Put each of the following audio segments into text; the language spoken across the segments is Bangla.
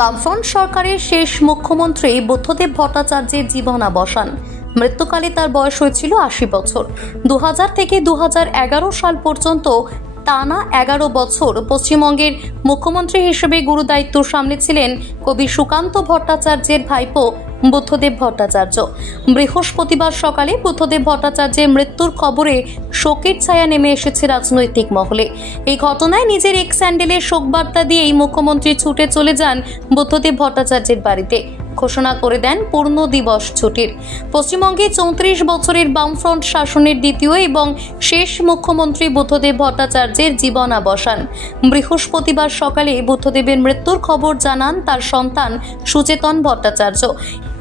বামফ্রন্ট সরকারের শেষ মুখ্যমন্ত্রী বুদ্ধদেব ভট্টাচার্যের জীবনাবসান। মৃত্যুকালে তার বয়স হয়েছিল ৮০ বছর। ২০০০ থেকে ২০১১ সাল পর্যন্ত টানা ১১ বছর পশ্চিমবঙ্গের মুখ্যমন্ত্রী হিসেবে গুরুদায়িত্ব সামলেছিলেন কবি সুকান্ত ভট্টাচার্যের ভাইপো বুদ্ধদেব ভট্টাচার্য। বৃহস্পতিবার সকালে বুদ্ধদেব ভট্টাচার্যের মৃত্যুর খবরে শোকের ছায়া নেমে এসেছে রাজনৈতিক মহলে। এই ঘটনায় নিজের এক্স হ্যান্ডেলে শোকবার্তা দিয়েই মুখ্যমন্ত্রী ছুটে চলে যান বুদ্ধদেব ভট্টাচার্যের বাড়িতে। ঘোষণা করে দেন পূর্ণ দিবস ছুটির। পশ্চিমবঙ্গে ৩৪ বছরের বামফ্রন্ট শাসনের দ্বিতীয় এবং শেষ মুখ্যমন্ত্রী বুদ্ধদেব ভট্টাচার্যের জীবনাবসান। বৃহস্পতিবার সকালে বুদ্ধদেবের মৃত্যুর খবর জানান তার সন্তান সুচেতন ভট্টাচার্য।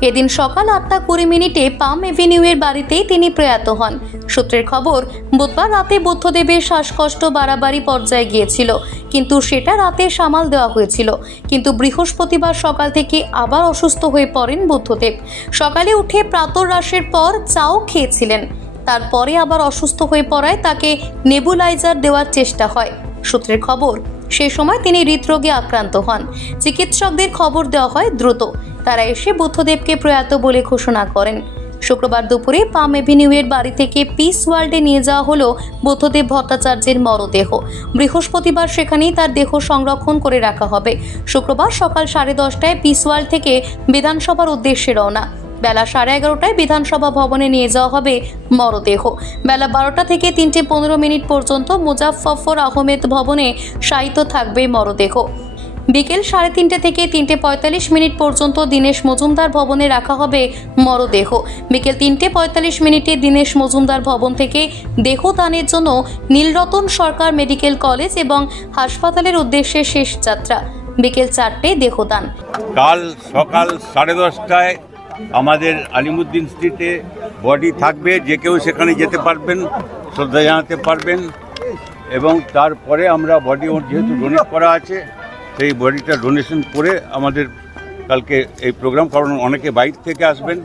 এদিন সকাল ৮টা ২০ পাম এভিনিউয়ের বাড়িতেই তিনি প্রয়াত হন। সূত্রের খবর, বুধবার রাতে বুদ্ধদেবের শ্বাসকষ্ট বাড়াবাড়ি পর্যায়ে গিয়েছিল, কিন্তু সেটা রাতে সামাল দেওয়া হয়েছিল। কিন্তু বৃহস্পতিবার সকাল থেকে আবার অসুস্থ হয়ে পড়েন বুদ্ধদেব। সকালে উঠে প্রাতরাশের পর চাও খেয়েছিলেন, তারপরে আবার অসুস্থ হয়ে পড়ায় তাকে নেবুলাইজার দেওয়ার চেষ্টা হয়। সূত্রের খবর, সে সময় তিনি হৃদরোগে আক্রান্ত হন। চিকিৎসকদের খবর দেওয়া হয় দ্রুত। তারা এসে বুদ্ধদেবকে প্রয়াত বলে ঘোষণা করেন। শুক্রবার দুপুরে পাম এভিনিউয়ের বাড়ি থেকে পিস ওয়ার্ল্ডে নিয়ে যাওয়া হলো বুদ্ধদেব ভট্টাচার্যের মরদেহ। বৃহস্পতিবার সেখানেই তার দেহ সংরক্ষণ করে রাখা হবে। শুক্রবার সকাল 10:30টায় পিস ওয়ার্ল্ড থেকে বিধানসভার উদ্দেশ্যে রওনা। বেলা 11:30টায় বিধানসভা ভবনে নিয়ে যাওয়া হবে মরদেহ। বেলা 12টা থেকে 3:15 পর্যন্ত মুজাফফর আহমেদ ভবনে শায়িত থাকবে মরদেহ। বিকেল 3:30 থেকে 3:45 পর্যন্ত দীনেশ মজুমদার ভবনে রাখা হবে মরদেহ। বিকেল 3:45 দীনেশ মজুমদার ভবন থেকে দেহদানের জন্য নীলরতন সরকার মেডিকেল কলেজ এবং হাসপাতালের উদ্দেশ্যে শেষ যাত্রা। বিকেল 4টায় দেহদান। কাল সকাল 10:30টায় আমাদের আলিমুদ্দিন স্ট্রিটে বডি থাকবে, যে কেউ সেখানে যেতে পারবেন, শ্রদ্ধা জানাতে পারবেন। এবং তারপরে আমরা বডি যেহেতু ডোনেট করা আছে, সেই বডিটা ডোনেশন করে আমাদের কালকে এই প্রোগ্রাম, কারণ অনেকে বাইরে থেকে আসবেন,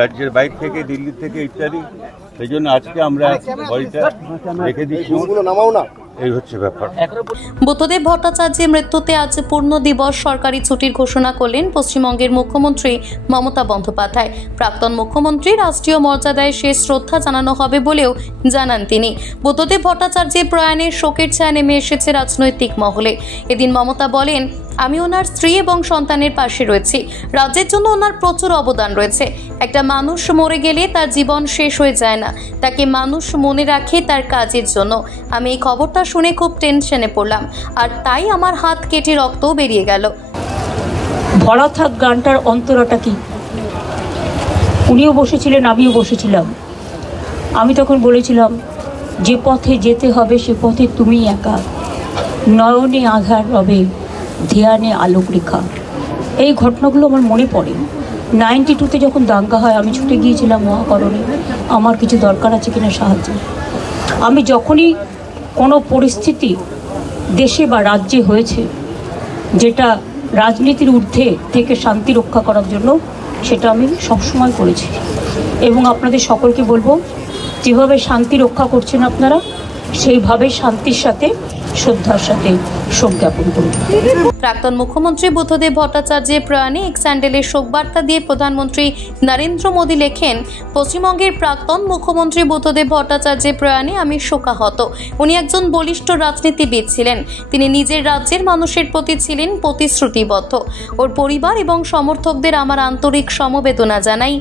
রাজ্যের বাইরে থেকে, দিল্লি থেকে ইত্যাদি, সেই জন্য আজকে আমরা বডিটা রেখে দিচ্ছি। এই হচ্ছে ব্যাপার। বুদ্ধদেব ভট্টাচার্যের মৃত্যুতে আজ পূর্ণ দিবস সরকারি ছুটির ঘোষণা করলেন পশ্চিমবঙ্গের মুখ্যমন্ত্রী মমতা বন্দ্যোপাধ্যায়। প্রাক্তন মুখ্যমন্ত্রী রাষ্ট্রীয় মর্যাদায় শেষ শ্রদ্ধা জানানো হবে বলেও জানান তিনি। বুদ্ধদেব ভট্টাচার্যের প্রয়াণে শোকের ছায়া নেমে এসেছে রাজনৈতিক মহলে। এদিন মমতা বলেন, আমি ওনার স্ত্রী এবং সন্তানের পাশে রয়েছি। রাজ্যের জন্য ওনার প্রচুর অবদান রয়েছে। একটা মানুষ মরে গেলে তার জীবন শেষ হয়ে যায় না, তাকে মানুষ মনে রাখে তার কাজের জন্য। আমি এই খবরটা শুনে খুব টেনশনে পড়লাম, আর তাই আমার হাত কেটে রক্তও বেরিয়ে গেল। ভরা থাক গানটার অন্তরাটা কি, উনিও বসেছিলেন, আমিও বসেছিলাম। আমি তখন বলেছিলাম, যে পথে যেতে হবে সে পথে তুমি একা, নয়নে আধার রবে, ধ্যানে আলোক রেখা। এই ঘটনাগুলো আমার মনে পড়ে। 92-তে যখন দাঙ্গা হয়, আমি ছুটে গিয়েছিলাম মহাকরণে, আমার কিছু দরকার আছে কিনা সাহায্য। আমি যখনই কোনো পরিস্থিতি দেশে বা রাজ্যে হয়েছে যেটা রাজনীতির ঊর্ধ্বে থেকে শান্তি রক্ষা করার জন্য, সেটা আমি সবসময় করেছি। এবং আপনাদের সকলকে বলবো, যেভাবে শান্তি রক্ষা করছেন আপনারা, সেইভাবে শান্তির সাথে, শ্রদ্ধার সাথে শোক জ্ঞাপন করুন। প্রাক্তন মুখ্যমন্ত্রী বুদ্ধদেব ভট্টাচার্যের প্রয়াণে এক্স হ্যান্ডেলে শোকবার্তা দিয়ে প্রধানমন্ত্রী নরেন্দ্র মোদী লেখেন, পশ্চিমবঙ্গের প্রাক্তন মুখ্যমন্ত্রী বুদ্ধদেব ভট্টাচার্যের প্রয়াণে আমি শোকাহত। উনি একজন বলিষ্ঠ রাজনীতিবিদ ছিলেন। তিনি নিজের রাজ্যের মানুষের প্রতি ছিলেন প্রতিশ্রুতিবদ্ধ। ওর পরিবার এবং সমর্থকদের আমার আন্তরিক সমবেদনা জানাই।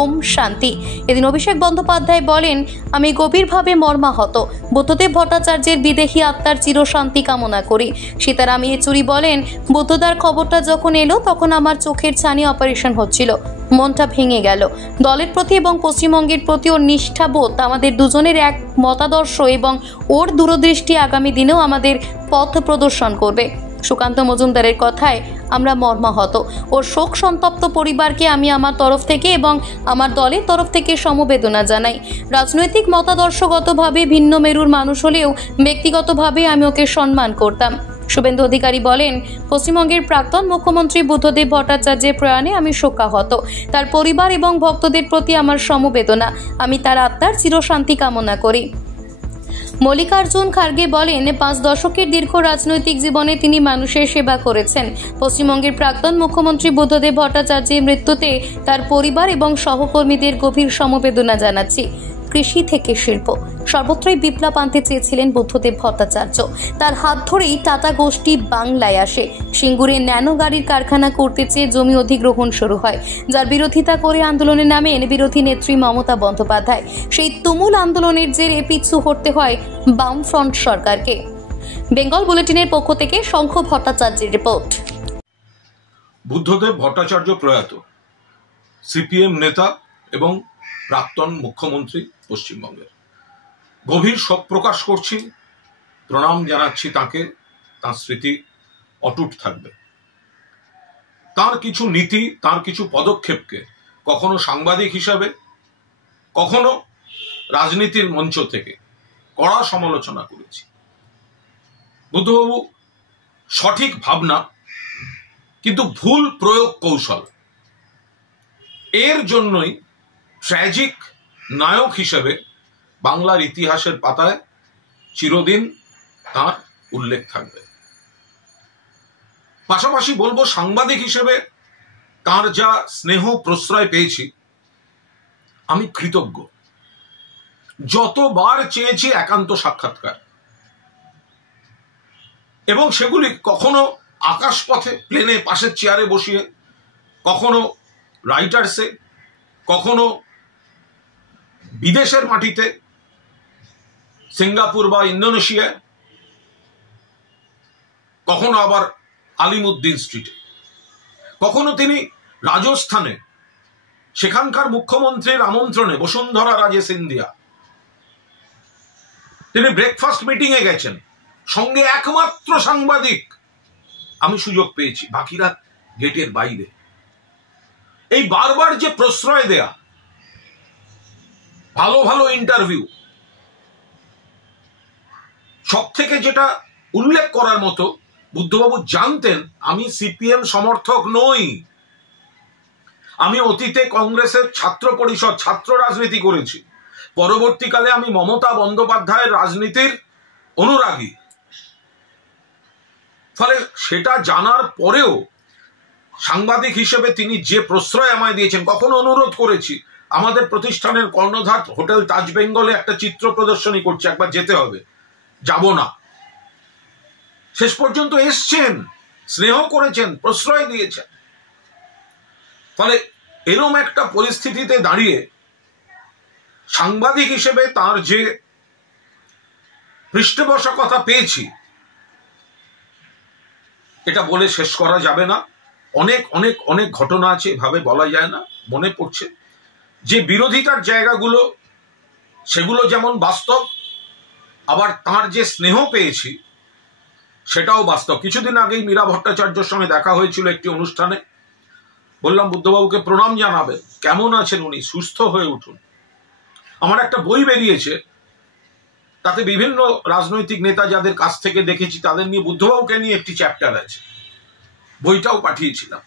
ওম শান্তি। এদিন অভিষেক বন্দ্যোপাধ্যায় বলেন, আমি গভীরভাবে মর্মাহত। বুদ্ধদেব ভট্টাচার্যের বিদেহী আত্মার চিরশান্তি কামনা করি। সীতারাম ইয়েচুরি বলেন, বুদ্ধদার খবরটা যখন এলো তখন আমার চোখের ছানি অপারেশন হচ্ছিল, মনটা ভেঙে গেল। দলের প্রতি এবং পশ্চিমবঙ্গের প্রতি ওর নিষ্ঠাবোধ আমাদের দুজনের এক মতাদর্শ, এবং ওর দূরদৃষ্টি আগামী দিনেও আমাদের পথ প্রদর্শন করবে। সুকান্ত মজুমদারের কথায় আমরা মর্মাহত। ওর শোক সন্তপ্ত পরিবারকে আমি আমার তরফ থেকে এবং আমার দলের তরফ থেকে সমবেদনা জানাই। রাজনৈতিক মতাদর্শগতভাবে ভিন্ন মেরুর মানুষ হলেও ব্যক্তিগতভাবে আমি ওকে সম্মান করতাম। শুভেন্দু অধিকারী বলেন, পশ্চিমবঙ্গের প্রাক্তন মুখ্যমন্ত্রী বুদ্ধদেব ভট্টাচার্যের প্রয়াণে আমি শোকাহত। তার পরিবার এবং ভক্তদের প্রতি আমার সমবেদনা। আমি তার আত্মার চিরশান্তি কামনা করি। মল্লিকার্জুন খার্গে বলেন, 5 দশকের দীর্ঘ রাজনৈতিক জীবনে তিনি মানুষের সেবা করেছেন। পশ্চিমবঙ্গের প্রাক্তন মুখ্যমন্ত্রী বুদ্ধদেব ভট্টাচার্যের মৃত্যুতে তার পরিবার এবং সহকর্মীদের গভীর সমবেদনা জানাচ্ছি। কৃষি থেকে শিল্প সর্বত্রই বিপ্লব আনতে চেয়েছিলেন বুদ্ধদেব ভট্টাচার্য। তার হাত ধরেই টাটা গোষ্ঠী বাংলায় আসে। সিঙ্গুরে ন্যানো গাড়ির কারখানা করতে চেয়ে জমি অধিগ্রহণ শুরু হয়, যার বিরোধিতা করে আন্দোলনে নামেন বিরোধী নেত্রী মমতা বন্দ্যোপাধ্যায়। সেই তুমুল আন্দোলনের জেরে পিছু হটতে হয় বামফ্রন্ট সরকারকে। বেঙ্গল বুলেটিনের পক্ষ থেকে শঙ্খ ভট্টাচার্যের রিপোর্ট। বুদ্ধদেব ভট্টাচার্য প্রয়াত, সিপিএম নেতা এবং প্রাক্তন মুখ্যমন্ত্রী পশ্চিমবঙ্গের। গভীর শোক প্রকাশ করছি, প্রণাম জানাচ্ছি তাকে। তার স্মৃতি অটুট থাকবে। তার কিছু নীতি, তার কিছু পদক্ষেপকে কখনো সাংবাদিক হিসাবে, কখনো রাজনীতির মঞ্চ থেকে কড়া সমালোচনা করেছি। বুদ্ধবাবু সঠিক ভাবনা কিন্তু ভুল প্রয়োগ কৌশল, এর জন্যই ট্র্যাজিক নায়ক হিসেবে বাংলার ইতিহাসের পাতায় চিরদিন তার উল্লেখ থাকবে। পাশাপাশি বলবো, সাংবাদিক হিসেবে তার যা স্নেহ প্রশ্রয় পেয়েছি, আমি কৃতজ্ঞ। যতবার চেয়েছি একান্ত সাক্ষাৎকার, এবং সেগুলি কখনো আকাশপথে প্লেনে পাশের চেয়ারে বসিয়ে, কখনো রাইটার্সে, কখনো বিদেশের মাটিতে, সিঙ্গাপুর বা ইন্দোনেশিয়ায়, কখনো আবার আলিমুদ্দিন স্ট্রিটে, কখনো তিনি রাজস্থানে সেখানকার মুখ্যমন্ত্রীর আমন্ত্রণে বসুন্ধরা রাজে সিন্ধিয়া তিনি ব্রেকফাস্ট মিটিং এ গেছেন, সঙ্গে একমাত্র সাংবাদিক আমি সুযোগ পেয়েছি, বাকিরা গেটের বাইরে। এই বারবার যে প্রশ্রয় দেয়া, ভালো ভালো ইন্টারভিউ, সব থেকে যেটা উল্লেখ করার মতো, বুদ্ধবাবু জানতেন আমি সিপিএম সমর্থক নই। আমি অতীতে কংগ্রেসের ছাত্র পরিষদ, ছাত্র রাজনীতি করেছি। পরবর্তীকালে আমি মমতা বন্দ্যোপাধ্যায়ের রাজনীতির অনুরাগী। ফলে সেটা জানার পরেও সাংবাদিক হিসেবে তিনি যে প্রশ্রয় আমায় দিয়েছেন, কখনো অনুরোধ করেছি, আমাদের প্রতিষ্ঠানের কর্ণধার হোটেল তাজ বেঙ্গলে একটা চিত্র প্রদর্শনী করছে, একবার যেতে হবে, যাব না। শেষ পর্যন্ত এসছেন, স্নেহ করেছেন, প্রশ্রয় দিয়েছেন। ফলে এরকম একটা পরিস্থিতিতে দাঁড়িয়ে সাংবাদিক হিসেবে তার যে পৃষ্ঠপোষকতা পেয়েছি, এটা বলে শেষ করা যাবে না। অনেক অনেক অনেক ঘটনা আছে, এভাবে বলা যায় না। মনে পড়ছে যে বিরোধিতার জায়গাগুলো, সেগুলো যেমন বাস্তব, আবার তার যে স্নেহ পেয়েছি সেটাও বাস্তব। কিছুদিন আগেই মীরা ভট্টাচার্যের সঙ্গে দেখা হয়েছিল একটি অনুষ্ঠানে। বললাম, বুদ্ধবাবুকে প্রণাম জানাবেন, কেমন আছেন উনি, সুস্থ হয়ে উঠুন। আমার একটা বই বেরিয়েছে, তাতে বিভিন্ন রাজনৈতিক নেতা যাদের কাছ থেকে দেখেছি তাদের নিয়ে, বুদ্ধবাবুকে নিয়ে একটি চ্যাপ্টার আছে, বইটাও পাঠিয়েছিলাম।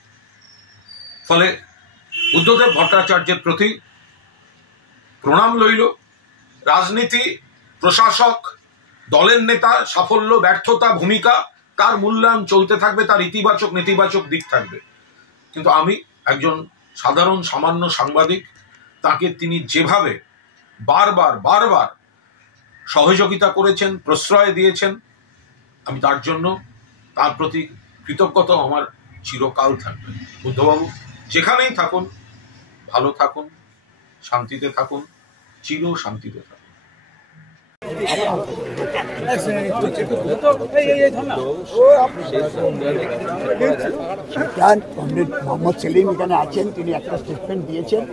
ফলে বুদ্ধদেব ভট্টাচার্যের প্রতি প্রণাম রইল। রাজনীতি, প্রশাসক, দলের নেতা, সাফল্য, ব্যর্থতা, ভূমিকা, তার মূল্যায়ন চলতে থাকবে, তার ইতিবাচক নেতিবাচক দিক থাকবে। কিন্তু আমি একজন সাধারণ সামান্য সাংবাদিক, তাকে তিনি যেভাবে বারবার বারবার সহযোগিতা করেছেন, প্রশ্রয় দিয়েছেন, আমি তার জন্য, তার প্রতি কৃতজ্ঞতা আমার চিরকাল থাকবে। বুদ্ধবাবু যেখানেই থাকুন, ভালো থাকুন, শান্তিতে থাকুন, চির শান্তিতে থাকুন। পণ্ডিত মোহাম্মদ সেলিম এখানে আছেন, তিনি একটা স্টেটমেন্ট দিয়েছেন,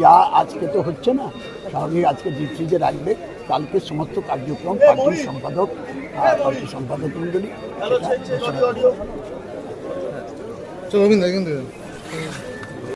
যা আজকে তো হচ্ছে না, স্বাভাবিক আজকে ডিস্ট্রিক্টে রাখবে, কালকে সমস্ত কার্যক্রম পার্টির সম্পাদক মন্ডলী